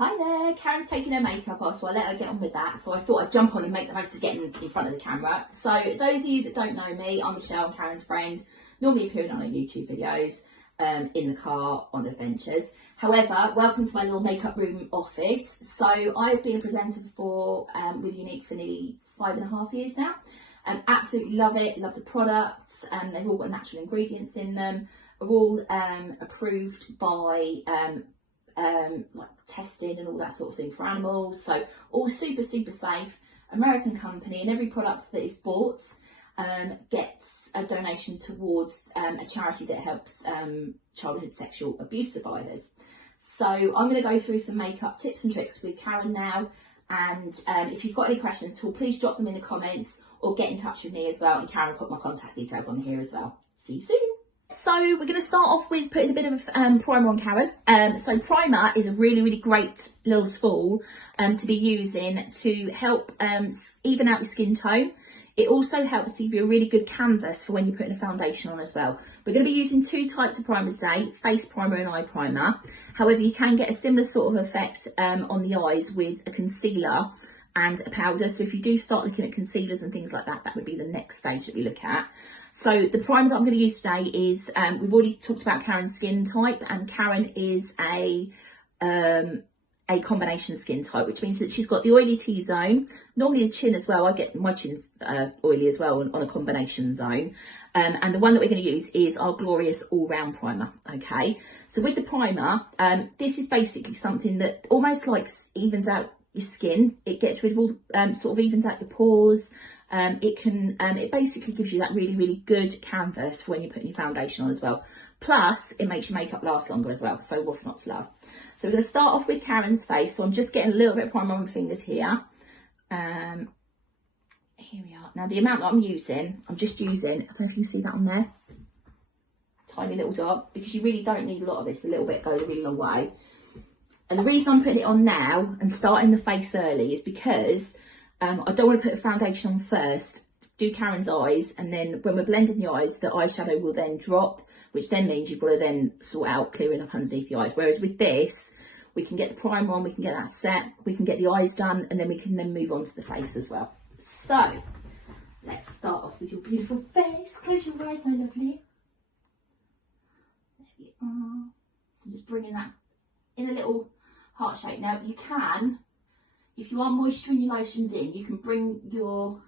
Hi there, Karen's taking her makeup off, so I let her get on with that. So I thought I'd jump on and make the most of getting in front of the camera. So those of you that don't know me, I'm Michelle, I'm Karen's friend, normally appearing on her YouTube videos, in the car, on adventures. However, welcome to my little makeup room office. So I've been a presenter before with Younique for nearly 5.5 years now. Absolutely love it, love the products. They've all got natural ingredients in them, are all approved by like testing and all that sort of thing for animals, so all super safe. American company, and every product that is bought gets a donation towards a charity that helps childhood sexual abuse survivors. So I'm going to go through some makeup tips and tricks with Karen now, and if you've got any questions at all, please drop them in the comments or get in touch with me as well, and Karen will put my contact details on here as well. See you soon. So we're going to start off with putting a bit of primer on Karen. So primer is a really great little tool to be using to help even out your skin tone. It also helps to give you a really good canvas for when you're putting a foundation on as well. We're going to be using two types of primers today, face primer and eye primer. However, you can get a similar sort of effect on the eyes with a concealer and a powder. So if you do start looking at concealers and things like that, that would be the next stage that we look at. So the primer that I'm going to use today is, we've already talked about Karen's skin type, and Karen is a combination skin type, which means that she's got the oily T-zone, normally the chin as well. I get my chin's oily as well on a combination zone. And the one that we're going to use is our glorious all-round primer, okay? So with the primer, this is basically something that almost like evens out your skin. It gets rid of all, sort of evens out your pores. It basically gives you that really good canvas for when you're putting your foundation on as well. Plus, it makes your makeup last longer as well. So what's not to love? So we're going to start off with Karen's face. So I'm just getting a little bit of primer on my fingers here. Here we are. Now the amount that I'm using, I'm just using, I don't know if you can see that on there. Tiny little dot, because you really don't need a lot of this. A little bit goes a really long way. And the reason I'm putting it on now and starting the face early is because I don't want to put a foundation on first, do Karen's eyes, and then when we're blending the eyes, the eyeshadow will then drop, which then means you've got to then sort out clearing up underneath the eyes. Whereas with this, we can get the primer on, we can get that set, we can get the eyes done, and then we can then move on to the face as well. So, let's start off with your beautiful face. Close your eyes, my lovely. There we are. I'm just bringing that in a little heart shape. Now, you can, if you are moisturing your lotions in, you can bring your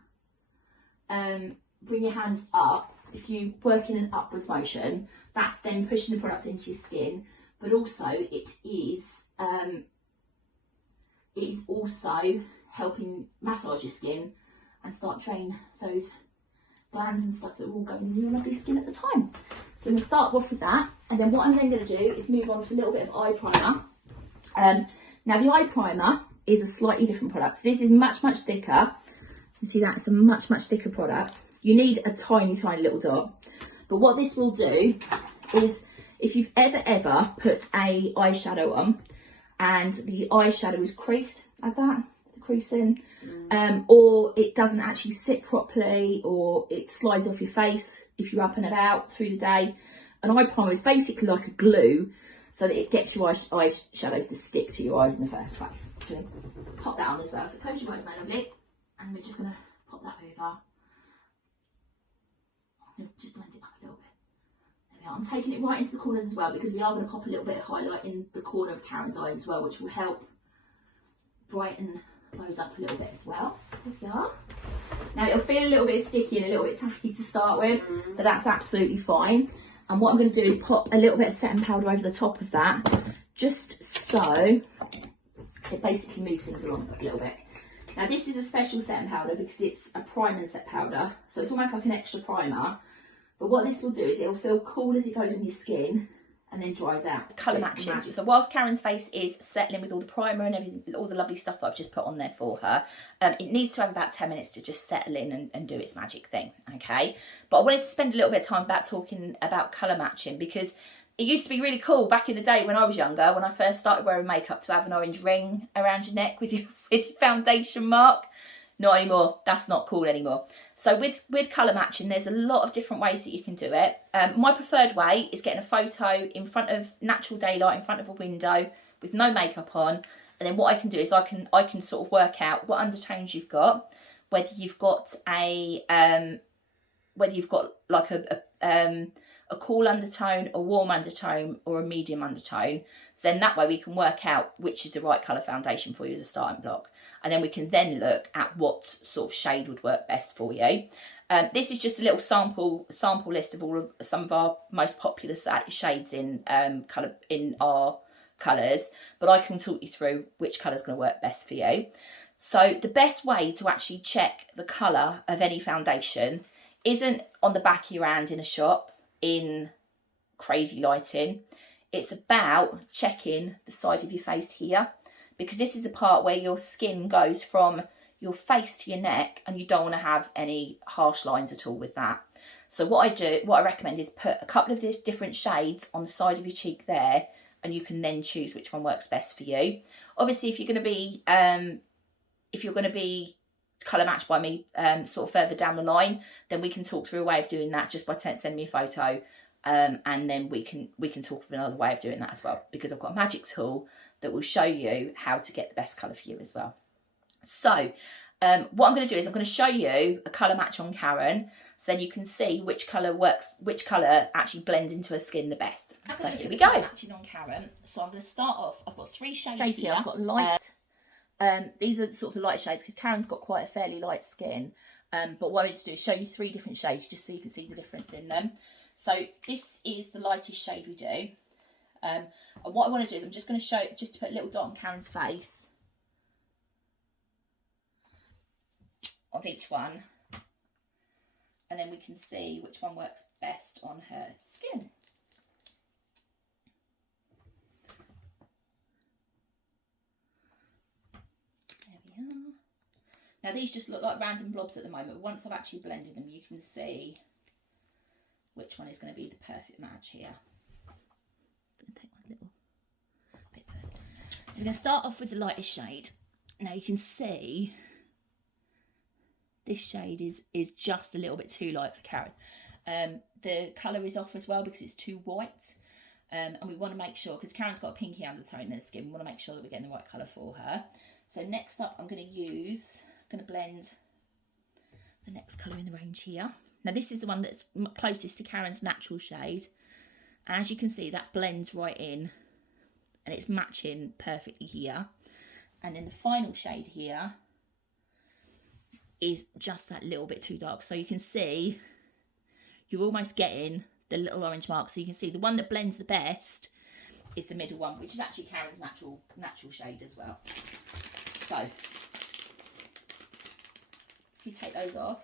hands up. If you work in an upwards motion, that's then pushing the products into your skin. But also, it is also helping massage your skin and start draining those glands and stuff that are all going in your lovely skin at the time. So I'm going to start off with that, and then what I'm then going to do is move on to a little bit of eye primer. Now the eye primer is a slightly different product. So this is much thicker. You see that? It's a much thicker product. You need a tiny little dot. But what this will do is, if you've ever put a eyeshadow on and the eyeshadow is creased like that, the creasing, or it doesn't actually sit properly, or it slides off your face if you're up and about through the day, an eye primer is basically like a glue, so that it gets your eyeshadows to stick to your eyes in the first place. So pop that on as well. So close your eyes, my lovely, and we're just going to pop that over. Just blend it up a little bit. There we are. I'm taking it right into the corners as well, because we are going to pop a little bit of highlight in the corner of Karen's eyes as well, which will help brighten those up a little bit as well. There we are. Now it'll feel a little bit sticky and a little bit tacky to start with, but that's absolutely fine. And what I'm going to do is pop a little bit of setting powder over the top of that, just so it basically moves things along a little bit. Now this is a special setting powder because it's a prime and set powder, so it's almost like an extra primer. But what this will do is it'll feel cool as it goes on your skin and then dries out. Colour matching. So whilst Karen's face is settling with all the primer and everything, all the lovely stuff that I've just put on there for her, it needs to have about 10 minutes to just settle in and do its magic thing, okay? But I wanted to spend a little bit of time talking about colour matching, because it used to be really cool back in the day when I was younger, when I first started wearing makeup, to have an orange ring around your neck with your foundation mark. Not anymore. That's not cool anymore. So with colour matching, there's a lot of different ways that you can do it. My preferred way is getting a photo in front of natural daylight, in front of a window, with no makeup on, And then what I can do is I can sort of work out what undertones you've got, whether you've got a like a cool undertone, a warm undertone, or a medium undertone. So then that way we can work out which is the right colour foundation for you as a starting block. And then we can then look at what sort of shade would work best for you. This is just a little sample list of some of our most popular shades in our colours, but I can talk you through which colour is going to work best for you. So the best way to actually check the colour of any foundation isn't on the back of your hand in a shop in crazy lighting. It's about checking the side of your face here, because this is the part where your skin goes from your face to your neck, and you don't want to have any harsh lines at all with that. So what I recommend is put a couple of different shades on the side of your cheek there, and you can then choose which one works best for you. Obviously, if you're going to be colour matched by me sort of further down the line, then we can talk through a way of doing that just by sending me a photo, and then we can talk of another way of doing that as well, because I've got a magic tool that will show you how to get the best colour for you as well. So what I'm going to do is I'm going to show you a colour match on Karen, so then you can see which colour works, which colour actually blends into her skin the best. So here we go. Matching on Karen. So I'm going to start off. I've got 3 shades here. I've got light. These are sort of the light shades because Karen's got quite a fairly light skin. But what I wanted to do is show you 3 different shades just so you can see the difference in them. So this is the lightest shade we do. And what I want to do is I'm just going to show, just to put a little dot on Karen's face of each one. And then we can see which one works best on her skin. Now these just look like random blobs at the moment, but once I've actually blended them, you can see which one is going to be the perfect match here. Take my little bit there. So we're going to start off with the lightest shade. Now you can see this shade is just a little bit too light for Karen. The colour is off as well because it's too white. And we want to make sure, because Karen's got a pinky undertone in her skin, we want to make sure that we're getting the right colour for her. So next up I'm going to blend the next colour in the range here. Now this is the one that's closest to Karen's natural shade. And as you can see, that blends right in and it's matching perfectly here. And then the final shade here is just that little bit too dark. So you can see you're almost getting the little orange mark. So you can see the one that blends the best is the middle one, which is actually Karen's natural shade as well. So if you take those off,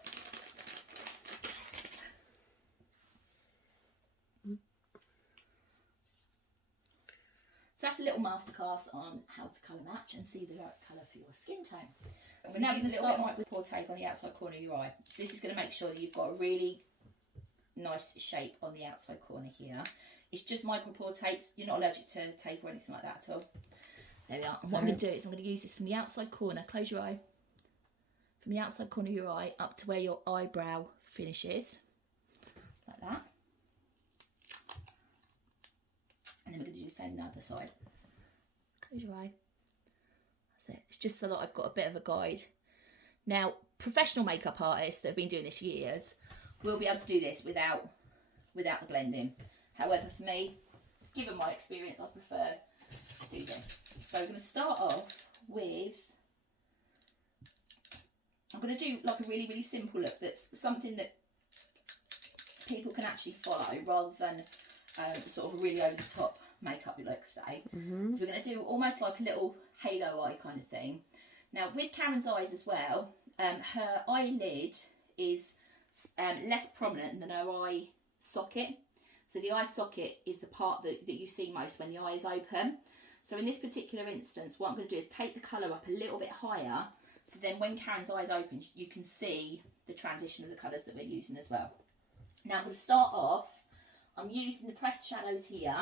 so that's a little masterclass on how to colour match and see the right colour for your skin tone. So now we're going to start with pour tape on the outside corner of your eye. So this is going to make sure that you've got a really nice shape on the outside corner here. It's just micro pour tapes. You're not allergic to tape or anything like that at all. There we are. And what I'm going to do is I'm going to use this from the outside corner. Close your eye. From the outside corner of your eye up to where your eyebrow finishes. Like that. And then we're going to do the same on the other side. Close your eye. That's it. It's just so that I've got a bit of a guide. Now, professional makeup artists that have been doing this for years will be able to do this without the blending. However, for me, given my experience, I prefer to do this. So we're going to start off with, I'm going to do like a really, really simple look that's something that people can actually follow rather than sort of a really over the top makeup look today. So we're going to do almost like a little halo eye kind of thing. Now with Karen's eyes as well, her eyelid is less prominent than her eye socket. So the eye socket is the part that you see most when the eye is open. So in this particular instance, what I'm going to do is take the colour up a little bit higher, so then when Karen's eyes open, you can see the transition of the colours that we're using as well. Now I'm going to start off, I'm using the pressed shadows here,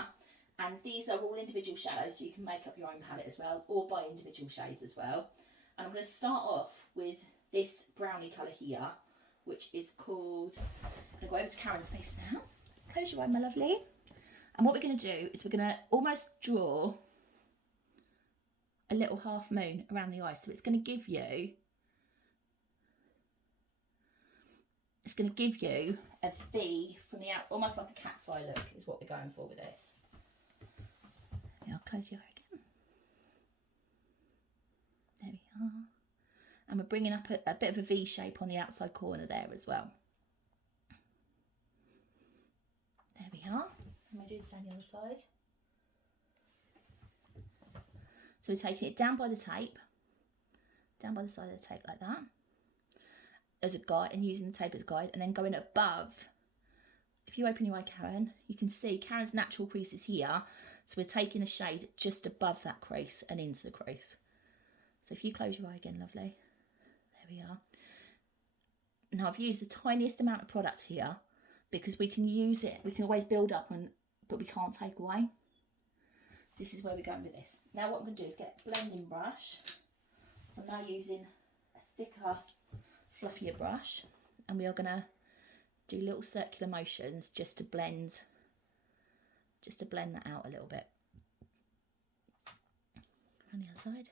and these are all individual shadows, so you can make up your own palette as well, or buy individual shades as well. And I'm going to start off with this brownie colour here, which is called, I'm going to go over to Karen's face now. Close your eye, my lovely. And what we're going to do is we're going to almost draw a little half moon around the eye. So it's going to give you, a V from the out, almost like a cat's eye look is what we're going for with this. I'll close your eye again. There we are. And we're bringing up a bit of a V shape on the outside corner there as well. There we are. And we'll do the same on the other side. So we're taking it down by the tape, down by the side of the tape like that, as a guide, and using the tape as a guide, and then going above. If you open your eye, Karen, you can see Karen's natural crease is here. So we're taking the shade just above that crease and into the crease. So if you close your eye again, lovely. There we are. Now I've used the tiniest amount of product here because we can use it, we can always build up on, but we can't take away. This is where we're going with this. Now what I'm going to do is get a blending brush. So I'm now using a thicker, fluffier brush, and we are going to do little circular motions just to blend that out a little bit. On the other side.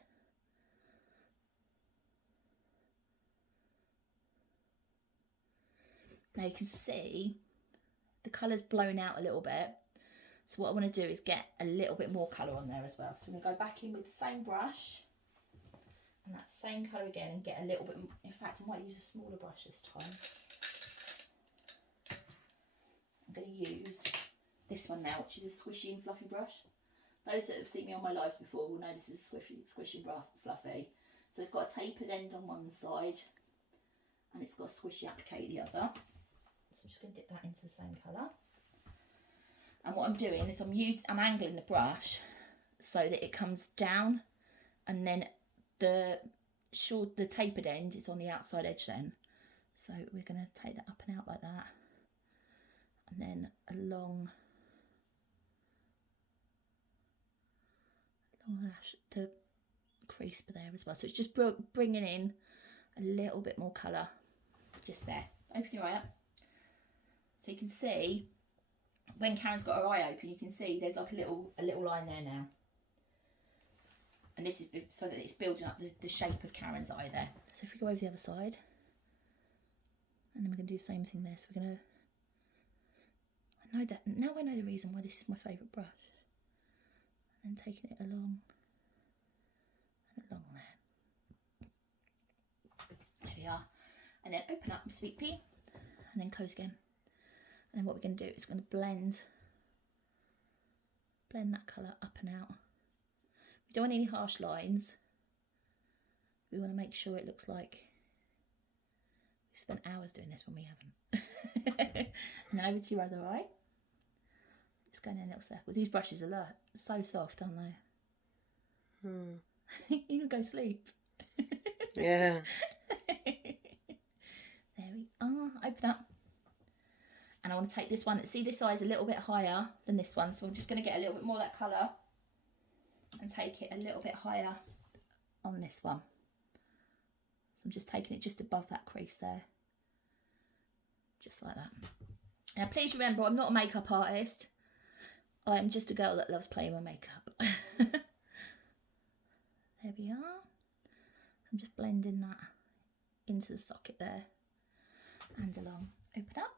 Now you can see the colour's blown out a little bit. So what I want to do is get a little bit more colour on there as well. So I'm going to go back in with the same brush and that same colour again and get a little bit, in fact I might use a smaller brush this time. I'm going to use this one now, which is a squishy and fluffy brush. Those that have seen me on my lives before will know this is a squishy and fluffy. So it's got a tapered end on one side and it's got a squishy applique the other. So I'm just going to dip that into the same colour. And what I'm doing is I'm angling the brush so that it comes down, and then the tapered end is on the outside edge then. So we're going to take that up and out like that, and then along the crease there as well. So it's just bringing in a little bit more colour just there. Open your eye up. So you can see when Karen's got her eye open, you can see there's like a little line there now. And this is so that it's building up the shape of Karen's eye there. So if we go over the other side, and then we're going to do the same thing there. So we're going to, I know that, now I know the reason why this is my favourite brush. And taking it along and along there. There we are. And then open up my sweet pea, and then close again. And then what we're going to do is we're going to blend that colour up and out. We don't want any harsh lines. We want to make sure it looks like we spent hours doing this when we haven't. And then over to your other eye. Just going in a little circle. These brushes are so soft, aren't they? You can go sleep. Yeah. There we are. Open up. And I want to take this one. See, this eye is a little bit higher than this one. So I'm just going to get a little bit more of that colour and take it a little bit higher on this one. So I'm just taking it just above that crease there. Just like that. Now, please remember, I'm not a makeup artist. I am just a girl that loves playing with makeup. There we are. I'm just blending that into the socket there and along. Open up.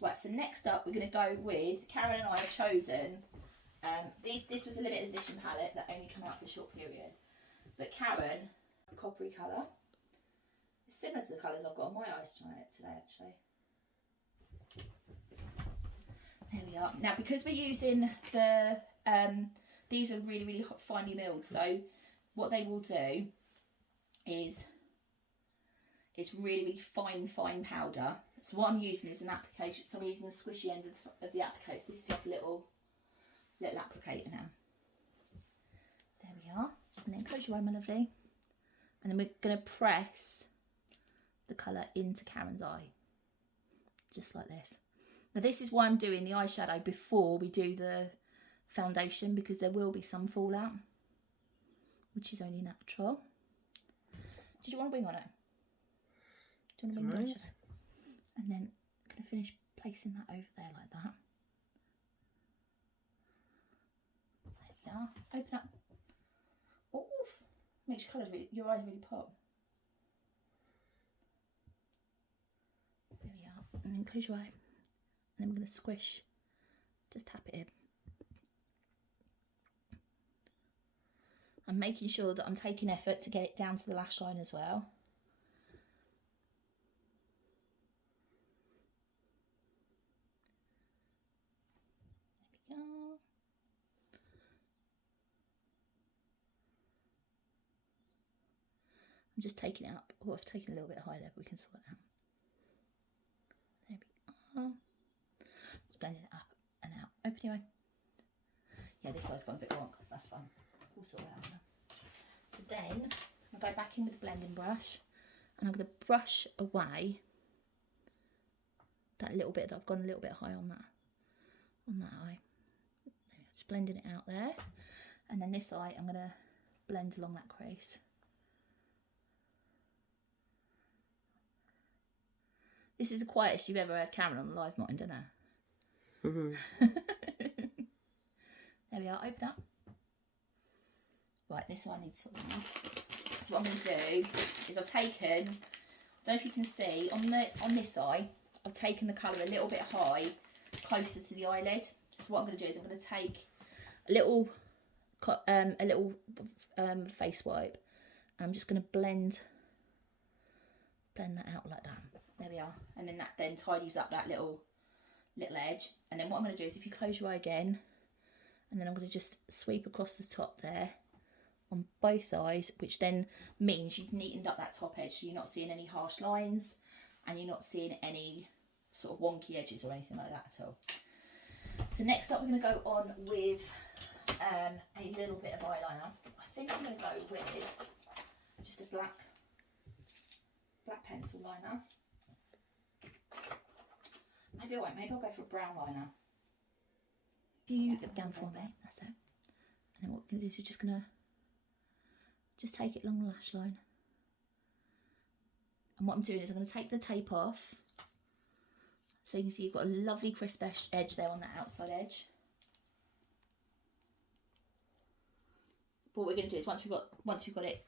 Right, so next up we're going to go with, Karen and I have chosen, this was a limited edition palette that only came out for a short period. But Karen, a coppery colour, it's similar to the colours I've got on my eyes today actually. There we are. Now because we're using the, these are really, really finely milled, so what they will do is it's really, really fine powder. So what I'm using is an application. So I'm using the squishy end of the applicator. This is like a little applicator now. There we are. And then close your eye, my lovely. And then we're going to press the colour into Karen's eye. Just like this. Now this is why I'm doing the eyeshadow before we do the foundation, because there will be some fallout, which is only natural. Did you want a wing on it? Do you want a wing on it? And then I'm going to finish placing that over there like that. are. Open up. Oh, makes your eyes really pop. There we are. And then close your eye. And then we're going to squish. Just tap it in. I'm making sure that I'm taking effort to get it down to the lash line as well. There we go. I'm just taking it up. Oh, I've taken a little bit high there, but we can sort it out. There we go. Just blending it up and out. Open your eye. Yeah, this side's gone a bit wrong. That's fine. We'll sort it out now. So then I'll go back in with the blending brush and I'm going to brush away that little bit that I've gone a little bit high on that eye. Just blending it out there. And then this eye I'm going to blend along that crease. This is the quietest you've ever heard Karen on the live monitor, isn't it? Mm-hmm. There we are, open up. Right, this one needs sorting out. So what I'm going to do is I've taken, I don't know if you can see, on this eye, I've taken the colour a little bit high, closer to the eyelid. So what I'm going to do is I'm going to take a little face wipe. And I'm just going to blend that out like that. There we are. And then that then tidies up that little edge. And then what I'm going to do is if you close your eye again, and then I'm going to just sweep across the top there on both eyes, which then means you've neatened up that top edge, so you're not seeing any harsh lines and you're not seeing any sort of wonky edges or anything like that at all. So next up we're going to go on with a little bit of eyeliner. I think I'm going to go with just a black pencil liner. Maybe I won't, maybe I'll go for a brown liner. If you look down for me, that's it. And then what we're going to do is we're just going to just take it along the lash line. And what I'm doing is I'm going to take the tape off. So you can see you've got a lovely crisp edge there on that outside edge. But what we're going to do is once we've got it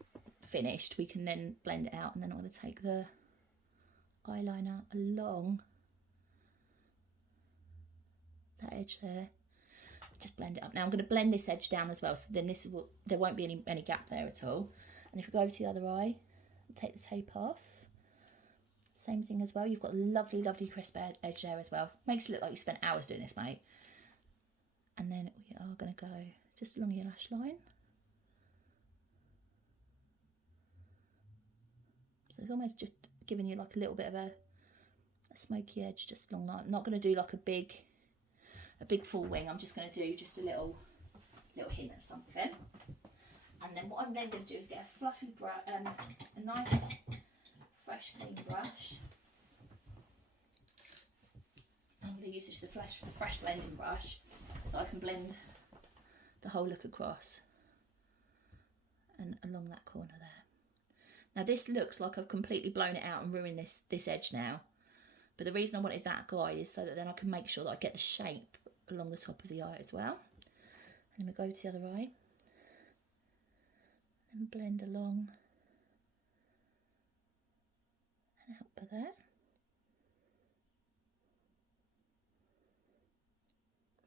finished, we can then blend it out, and then I'm going to take the eyeliner along that edge there. Just blend it up. Now I'm going to blend this edge down as well, so then there won't be any gap there at all. And if we go over to the other eye, take the tape off. Same thing as well. You've got a lovely, lovely crisp edge there as well. Makes it look like you spent hours doing this, mate. And then we are going to go just along your lash line. So it's almost just giving you like a little bit of a smoky edge just along that. I'm not going to do like a big full wing. I'm just going to do just a little hint of something. And then what I'm then going to do is get a fluffy brush, a nice fresh clean brush. I'm going to use just a fresh blending brush so I can blend the whole look across and along that corner there. Now this looks like I've completely blown it out and ruined this edge now, but the reason I wanted that guide is so that then I can make sure that I get the shape along the top of the eye as well. And then we go to the other eye and blend along and out by there.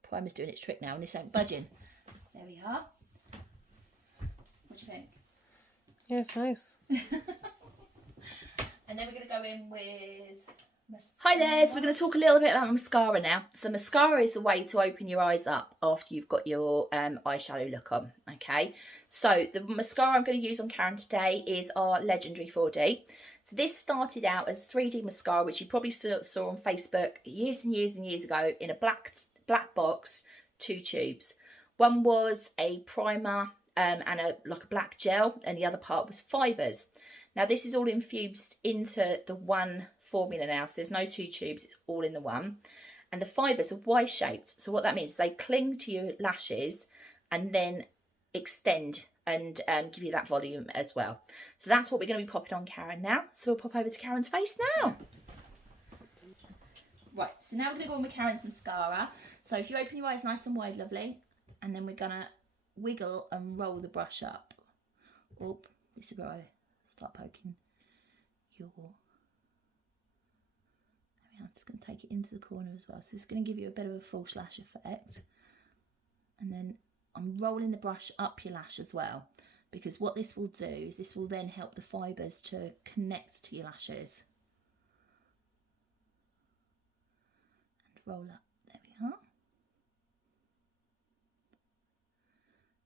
Primer's doing its trick now and this ain't budging. There we are. What do you think? Yeah, it's nice. And then we're going to go in with mascara. Hi there, so we're going to talk a little bit about mascara now. So mascara is the way to open your eyes up after you've got your eyeshadow look on, okay? So the mascara I'm going to use on Karen today is our Legendary 4D. So this started out as 3D mascara, which you probably saw on Facebook years and years and years ago in a black box, 2 tubes. One was a primer and like a black gel, and the other part was fibres. Now this is all infused into the one formula now, so there's no 2 tubes, it's all in the one. And the fibres are Y-shaped, so what that means is they cling to your lashes and then extend and give you that volume as well. So that's what we're going to be popping on Karen now. So we'll pop over to Karen's face now. Right, so now we're going to go on with Karen's mascara. So if you open your eyes nice and wide, lovely, and then we're going to wiggle and roll the brush up. Oh, this is where I start poking your... I'm just going to take it into the corner as well. So it's going to give you a bit of a false lash effect. And then I'm rolling the brush up your lash as well, because what this will do is this will then help the fibres to connect to your lashes. And roll up. There we are.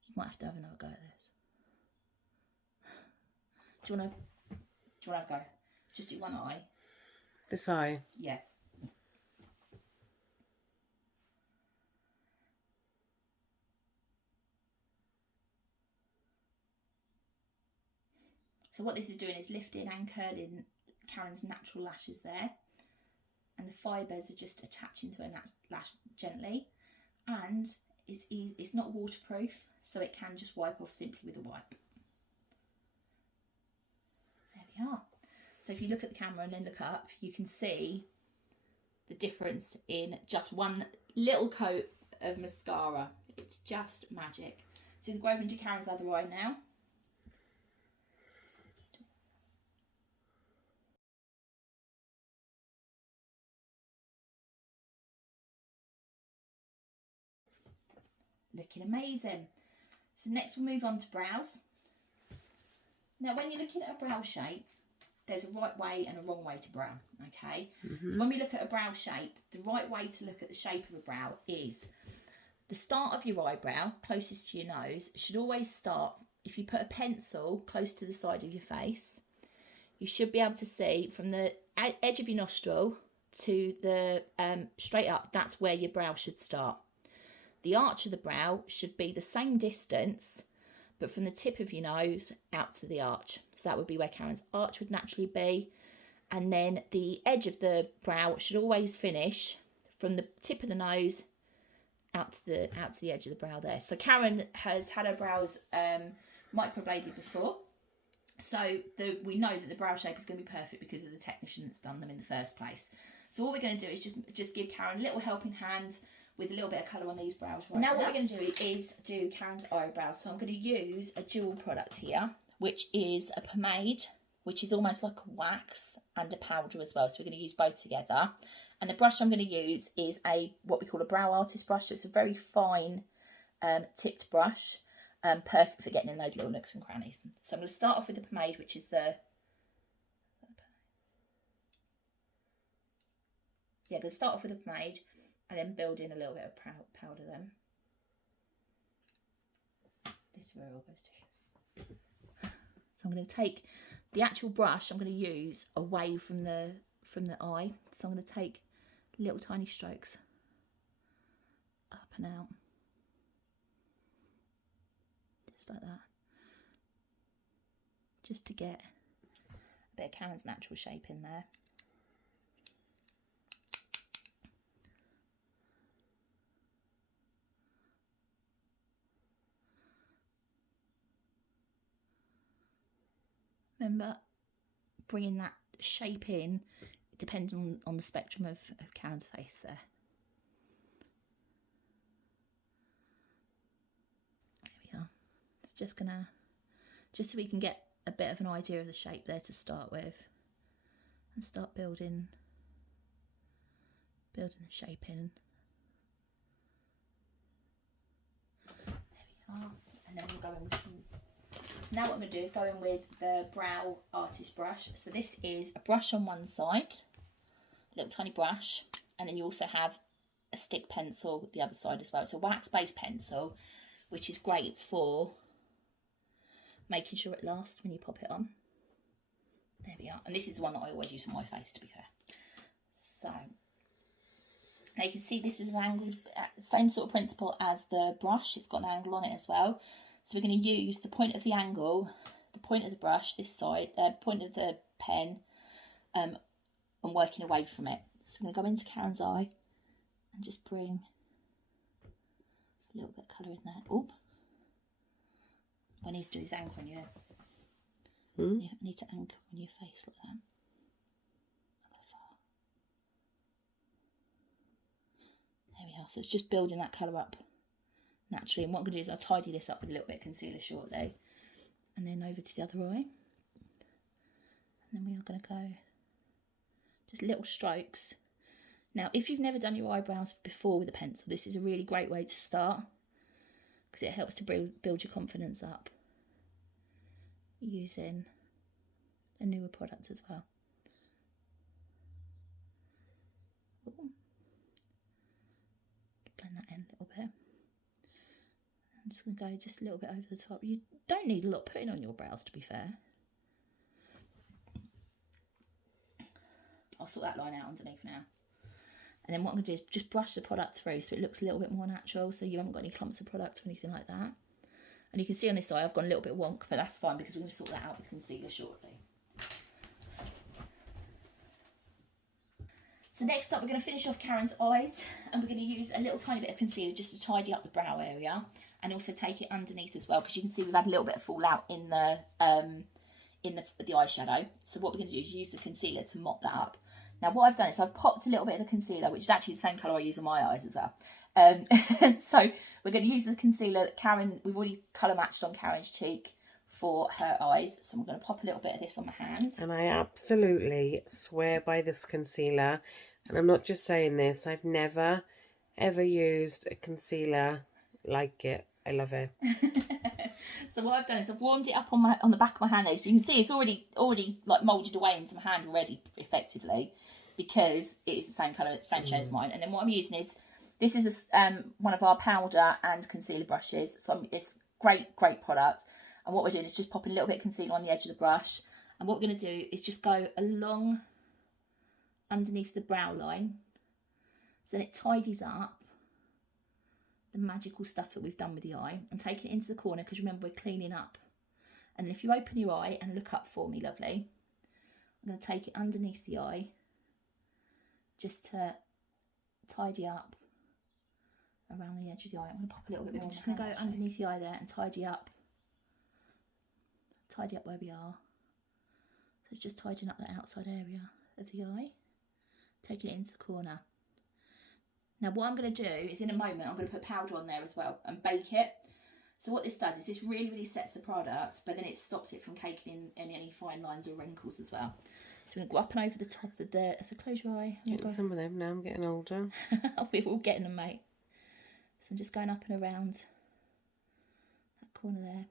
You might have to have another go at this. Do you want to have a go? Just do one eye. This eye? Yeah. So what this is doing is lifting and curling Karen's natural lashes there. And the fibres are just attaching to her lash gently. And it's not waterproof, so it can just wipe off simply with a wipe. There we are. So if you look at the camera and then look up, you can see the difference in just one little coat of mascara. It's just magic. So we can go over and do Karen's other eye now. Looking amazing. So next we'll move on to brows. Now when you're looking at a brow shape, there's a right way and a wrong way to brow, okay? So when we look at a brow shape, the right way to look at the shape of a brow is the start of your eyebrow, closest to your nose, should always start, if you put a pencil close to the side of your face, you should be able to see from the edge of your nostril to the straight up, that's where your brow should start. The arch of the brow should be the same distance, but from the tip of your nose out to the arch. So that would be where Karen's arch would naturally be. And then the edge of the brow should always finish from the tip of the nose out to the edge of the brow there. So Karen has had her brows microbladed before. So we know that the brow shape is going to be perfect because of the technician that's done them in the first place. So what we're going to do is just give Karen a little helping hand with a little bit of colour on these brows right now. What we're going to do is do Karen's eyebrows. So I'm going to use a dual product here, which is a pomade, which is almost like a wax, and a powder as well. So we're going to use both together. And the brush I'm going to use is what we call a brow artist brush. So it's a very fine tipped brush, perfect for getting in those little nooks and crannies. So I'm going to start off with the pomade, which is I'm going to start off with the pomade, and then build in a little bit of powder then. This is where it all goes to show. So I'm going to take the actual brush I'm going to use away from the eye. So I'm going to take little tiny strokes up and out. Just like that. Just to get a bit of Karen's natural shape in there. Remember, bringing that shape in, it depends on the spectrum of Karen's face there. There we are. It's just so we can get a bit of an idea of the shape there to start with, and start building the shape in. There we are. And then we'll go in with some. So now what I'm going to do is go in with the brow artist brush. So this is a brush on one side, a little tiny brush, and then you also have a stick pencil the other side as well. It's a wax-based pencil, which is great for making sure it lasts when you pop it on. There we are. And this is the one that I always use on my face, to be fair. So now you can see this is an angled, same sort of principle as the brush. It's got an angle on it as well. So we're going to use the point of the angle, the point of the brush, this side, point of the pen, and working away from it. So I'm going to go into Karen's eye and just bring a little bit of colour in there. Oop. What I need to do is anchor on your, you need to anchor on your face like that. There we are. So it's just building that colour up naturally. And what I'm going to do is I'll tidy this up with a little bit of concealer shortly. And then over to the other eye. And then we are going to go just little strokes. Now, if you've never done your eyebrows before with a pencil, this is a really great way to start, because it helps to build your confidence up using a newer product as well. Ooh. Blend that in a little bit. I'm just going to go just a little bit over the top. You don't need a lot putting on your brows, to be fair. I'll sort that line out underneath now. And then what I'm going to do is just brush the product through so it looks a little bit more natural, so you haven't got any clumps of product or anything like that. And you can see on this eye I've gone a little bit wonk, but that's fine because we're going to sort that out with concealer shortly. So next up we're going to finish off Karen's eyes, and we're going to use a little tiny bit of concealer just to tidy up the brow area, and also take it underneath as well, because you can see we've had a little bit of fallout in the eyeshadow. So what we're going to do is use the concealer to mop that up. Now what I've done is I've popped a little bit of the concealer, which is actually the same colour I use on my eyes as well. So we're going to use the concealer that we've already colour matched on Karen's cheek for her eyes. So I'm going to pop a little bit of this on my hand. And I absolutely swear by this concealer. And I'm not just saying this. I've never, ever used a concealer like it. I love it. So what I've done is I've warmed it up on the back of my hand there. So you can see it's already like moulded away into my hand already, effectively, because it is the same colour, same shade as mine. And then what I'm using is, this is one of our powder and concealer brushes. So it's great product. And what we're doing is just popping a little bit of concealer on the edge of the brush. And what we're going to do is just go along underneath the brow line. So then it tidies up the magical stuff that we've done with the eye, and taking it into the corner, because remember we're cleaning up. And if you open your eye and look up for me, lovely, I'm going to take it underneath the eye just to tidy up around the edge of the eye. I'm going to pop a little bit more. I'm just going to go underneath the eye there and tidy up where we are. So it's just tidying up that outside area of the eye, taking it into the corner. Now what I'm going to do is, in a moment, I'm going to put powder on there as well and bake it. So what this does is this really sets the product, but then it stops it from caking in any fine lines or wrinkles as well. So we're going to go up and over the top of the... So close your eye. Getting some of them now. I'm getting older. We're all getting them, mate. So I'm just going up and around that corner there.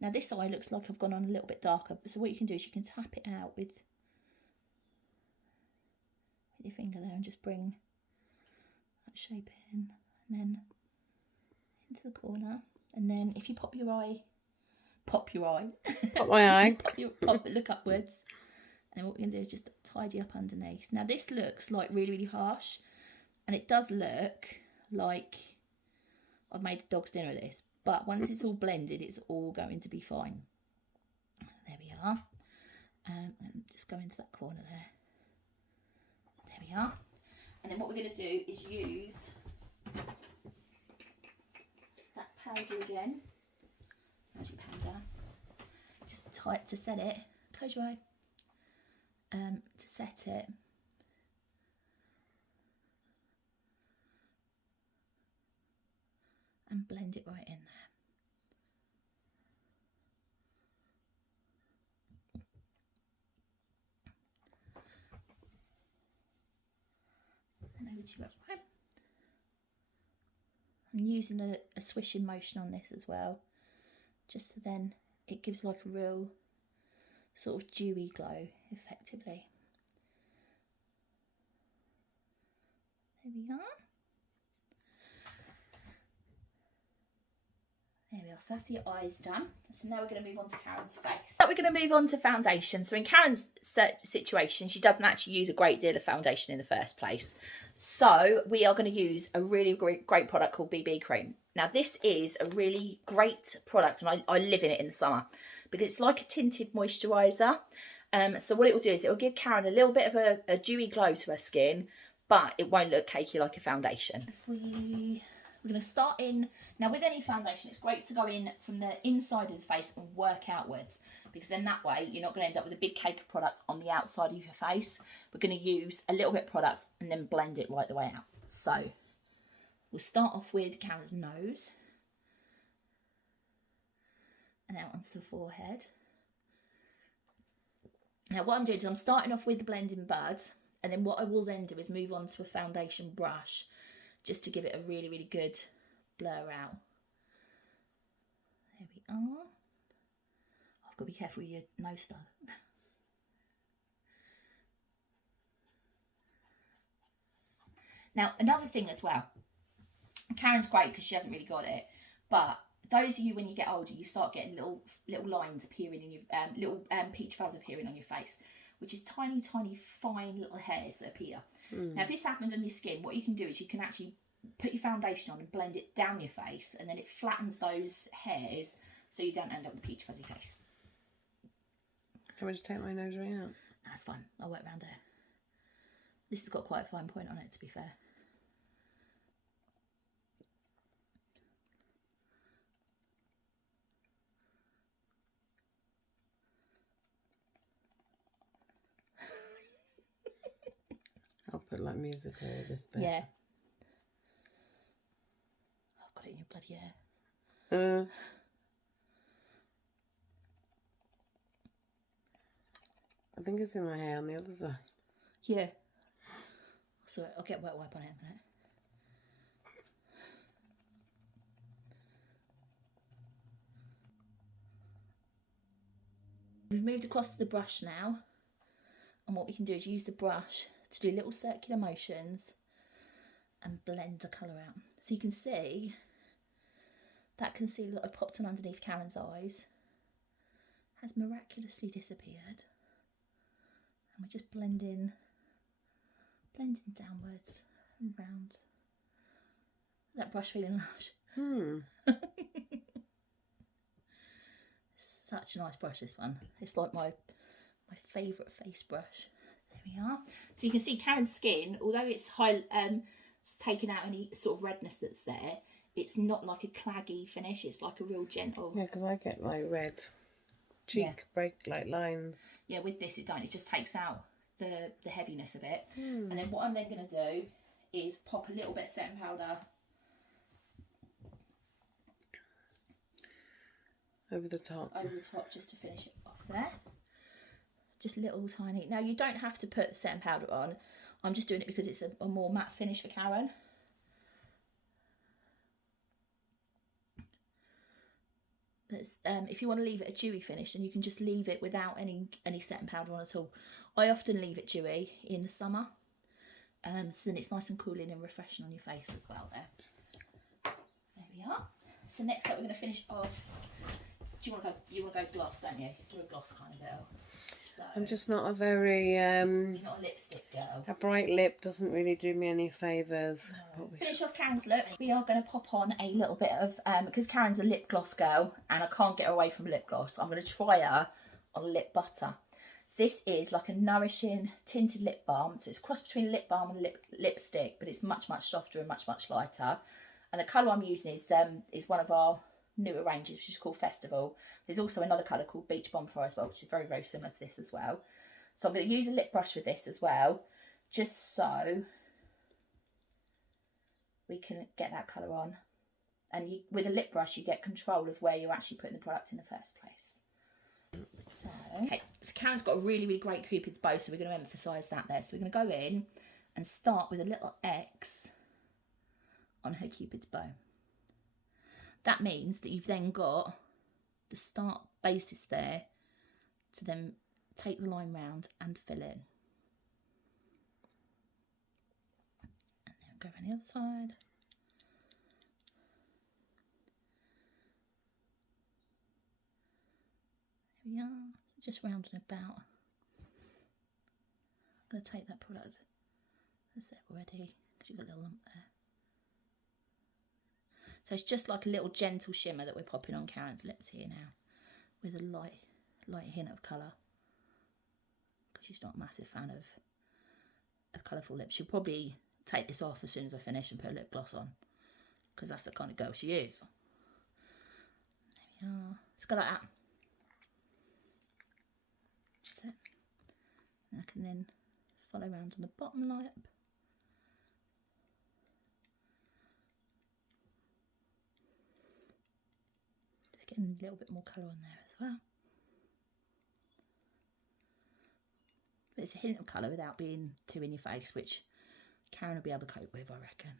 Now this eye looks like I've gone on a little bit darker. So what you can do is you can tap it out with your finger there and just bring that shape in, and then into the corner. And then if you pop my eye, look upwards. And then what we're going to do is just tidy up underneath. Now this looks like really harsh, and it does look like I've made a dog's dinner of this, but once it's all blended, it's all going to be fine. There we are. And just go into that corner there. There we are. And then what we're going to do is use that powder again, magic powder, just to set it. Close your eye. To set it. And blend it right in there. And over to your other eye. I'm using a swishing motion on this as well, just so then it gives like a real sort of dewy glow, effectively. There we are. There we are, so that's the eyes done. So now we're going to move on to Karen's face. So we're going to move on to foundation. So in Karen's situation, she doesn't actually use a great deal of foundation in the first place. So we are going to use a really great product called BB Cream. Now this is a really great product, and I live in it in the summer, because it's like a tinted moisturiser. So what it will do is it will give Karen a little bit of a dewy glow to her skin, but it won't look cakey like a foundation. We're going to start in, now with any foundation, it's great to go in from the inside of the face and work outwards, because then that way you're not going to end up with a big cake of product on the outside of your face. We're going to use a little bit of product and then blend it right the way out. So We'll start off with Karen's nose. And out onto the forehead. Now what I'm doing is I'm starting off with the blending bud, and then what I will then do is move on to a foundation brush just to give it a really, really good blur out. There we are. I've got to be careful with your nose stud. Now another thing as well, Karen's great because she hasn't really got it, but those of you, when you get older, you start getting little lines appearing in your little peach fuzz appearing on your face, which is tiny, tiny, fine little hairs that appear. Now, if this happens on your skin, what you can do is you can actually put your foundation on and blend it down your face, and then it flattens those hairs so you don't end up with a peach fuzzy face. Can I just take my nose ring out? That's fine. I'll work around there. This has got quite a fine point on it, to be fair. I'll put like music over this bit. Yeah. I've got it in your bloody hair. I think it's in my hair on the other side. Yeah. So I'll get wet wipe on it in a minute. We've moved across to the brush now, and what we can do is use the brush to do little circular motions and blend the colour out. So you can see that concealer that I popped on underneath Karen's eyes has miraculously disappeared, and we're just blending downwards and round. Is that brush feeling lush? Such a nice brush, this one. It's like my favourite face brush. There we are. So you can see Karen's skin, although it's it's taken out any sort of redness that's there, it's not like a claggy finish. It's like a real gentle. Yeah, because I get like red cheek break like lines. Yeah, with this it don't. It just takes out the heaviness of it. And then what I'm then going to do is pop a little bit of setting powder over the top just to finish it off there. Just little tiny. Now you don't have to put the setting powder on. I'm just doing it because it's a more matte finish for Karen. But if you want to leave it a dewy finish, then you can just leave it without any setting powder on at all. I often leave it dewy in the summer, so then it's nice and cooling and refreshing on your face as well. There we are. So next up, we're going to finish off. Do you want to go gloss, don't you? You're a gloss kind of girl. So, I'm just not a very you're not a lipstick girl. a bright lip doesn't really do me any favours. No. Finish off Karen's look. We are going to pop on a little bit of because Karen's a lip gloss girl and I can't get her away from lip gloss. I'm going to try her on lip butter. This is like a nourishing tinted lip balm. So it's a cross between lip balm and lipstick, but it's much softer and much lighter. And the colour I'm using is one of our newer ranges, which is called Festival. There's also another colour called Beach Bonfire as well, which is very similar to this as well. So I'm going to use a lip brush with this as well, just so we can get that colour on. And with a lip brush, you get control of where you're actually putting the product in the first place. So, okay, so Karen's got a really great Cupid's bow, so we're going to emphasise that there. So we're going to go in and start with a little X on her Cupid's bow. That means that you've then got the start basis there to then take the line round and fill in. And then go around the other side. There we are, just rounding about. I'm going to take that product that's there already, because you've got a little lump there. So it's just like a little gentle shimmer that we're popping on Karen's lips here now, with a light hint of colour, because she's not a massive fan of colourful lips. She'll probably take this off as soon as I finish and put a lip gloss on, because that's the kind of girl she is. There we are. Let's go like that. That's it. And I can then follow around on the bottom lip. Getting a little bit more colour on there as well. But it's a hint of colour without being too in your face, which Karen will be able to cope with, I reckon.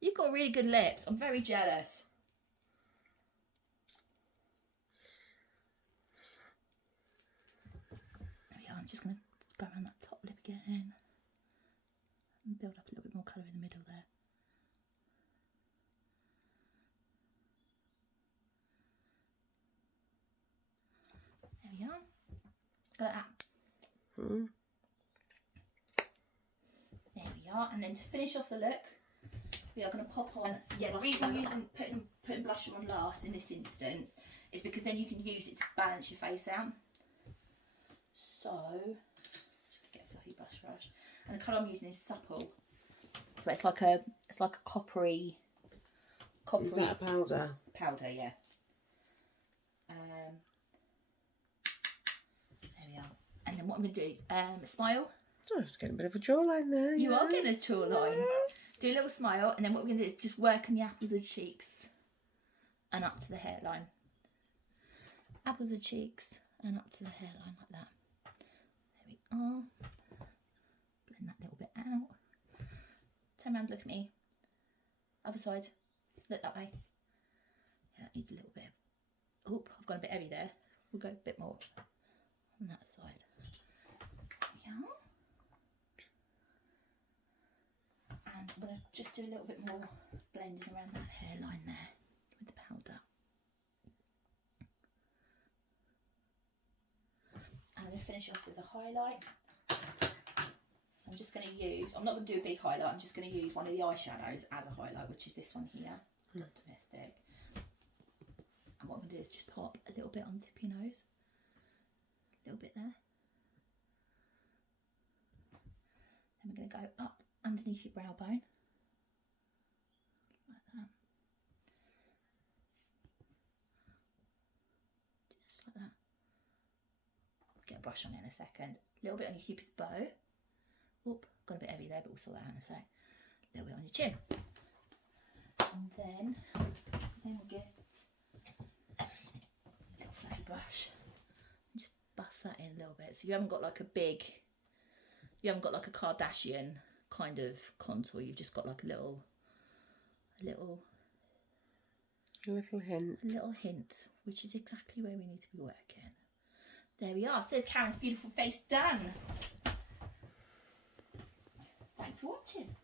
You've got really good lips. I'm very jealous. There we are. I'm just going to go around that top lip again and build up a little bit more colour in the middle there. There we are. Like that. There we are. And then to finish off the look, we are going to pop on. Yeah, the reason I'm using putting blusher on last in this instance is because then you can use it to balance your face out. So, just get a fluffy brush, and the colour I'm using is Supple. So it's like a coppery. Is that a powder? Powder, yeah. There we are. And then what I'm going to do, smile. Oh, it's getting a bit of a jawline there. You are getting a jawline. Do a little smile, and then what we're going to do is just work on the apples of the cheeks and up to the hairline. Apples of cheeks and up to the hairline like that. There we are. Blend that little bit out. Turn around, look at me. Other side. Look that way. Yeah, that needs a little bit. Oh, I've gone a bit heavy there. We'll go a bit more on that side. Yeah. And I'm going to just do a little bit more blending around that hairline there with the powder. And I'm going to finish off with a highlight. So I'm just going to use, I'm not going to do a big highlight, I'm just going to use one of the eyeshadows as a highlight, which is this one here, Optimistic. And what I'm going to do is just pop a little bit on the tip of your nose. A little bit there. Then we're going to go up underneath your brow bone. Like that. Just like that. Get a brush on it in a second. A little bit on your cupid's bow. Oop, got a bit heavy there, but we'll sort that out in a sec. A little bit on your chin. And then we'll get a little fluffy brush. And just buff that in a little bit. So you haven't got like a big, you haven't got like a Kardashian kind of contour. You've just got like a little hint, which is exactly where we need to be working. There we are. So there's Karen's beautiful face done. Thanks for watching.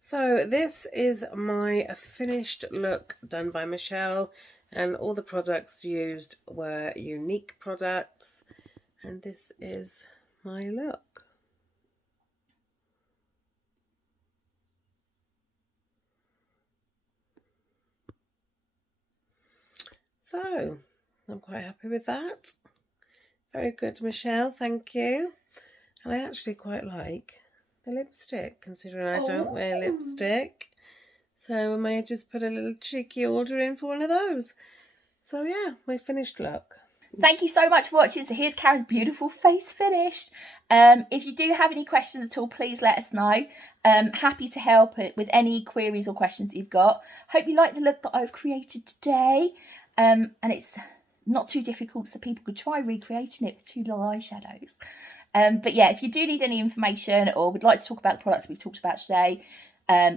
So this is my finished look done by Michelle, and all the products used were Younique products, and this is my look. So I'm quite happy with that. Very good, Michelle, thank you. And I actually quite like the lipstick, considering I don't wear lipstick. So I may just put a little cheeky order in for one of those. So yeah, my finished look. Thank you so much for watching. So here's Karen's beautiful face finished. If you do have any questions at all, please let us know. Happy to help with any queries or questions that you've got. Hope you like the look that I've created today. And it's not too difficult, so people could try recreating it with two little eyeshadows. But yeah, if you do need any information or would like to talk about the products we've talked about today,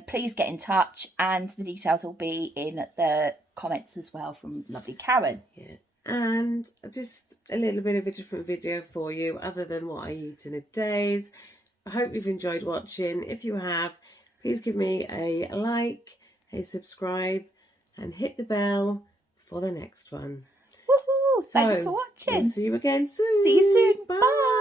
please get in touch, and the details will be in the comments as well from lovely Karen. Yeah, and just a little bit of a different video for you other than what I eat in a day's. I hope you've enjoyed watching. If you have, please give me a like, a subscribe, and hit the bell for the next one. Woohoo! Thanks for watching. We'll see you again soon. See you soon. Bye. Bye.